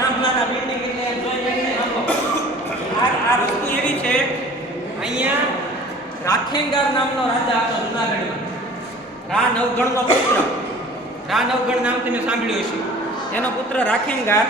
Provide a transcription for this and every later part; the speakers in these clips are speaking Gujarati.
થાંભલાના બિલ્ડિંગ એટલે જોઈ આ આ વસ્તુ એવી છે, અહીંયા રાખેંગાર નામનો રાજા હતો જુનાગઢમાં. રા નવગણનો પુત્ર. રા નવગણ નામ તમે સાંભળ્યું હશે. એનો પુત્ર રાખેંગાર,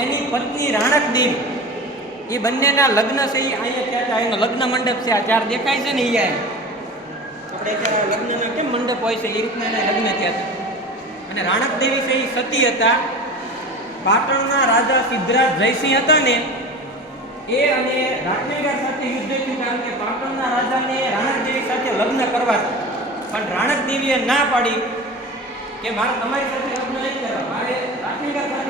એની પત્ની રાણકદીન એ બંનેના લગ્ન છે, એ અહીંયા થયા હતા એનો લગ્ન મંડપ છે, આ ચાર દેખાય છે ને અહીંયા આપણે ત્યારે લગ્નમાં કેમ મંડપ હોય છે, એ રીતના એના લગ્ન થયા હતા. અને રાણક દેવી છે, એ સતી હતા. પાટણના રાજા સિદ્ધરાજ જયસિંહ હતા ને, એ અને રાખનેગાર સાથે યુદ્ધ થયું કારણ કે પાટણના રાજાને રાણકદેવી સાથે લગ્ન કરવા પણ રાણકદેવીએ ના પાડી કે મારે તમારી સાથે લગ્ન નહીં કરવા. મારે રાખનેગાર સાથે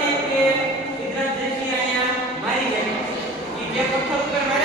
એ બે પુત્રને જયસિંહ અહીંયા મારી ગયા એ જે પથ્થરો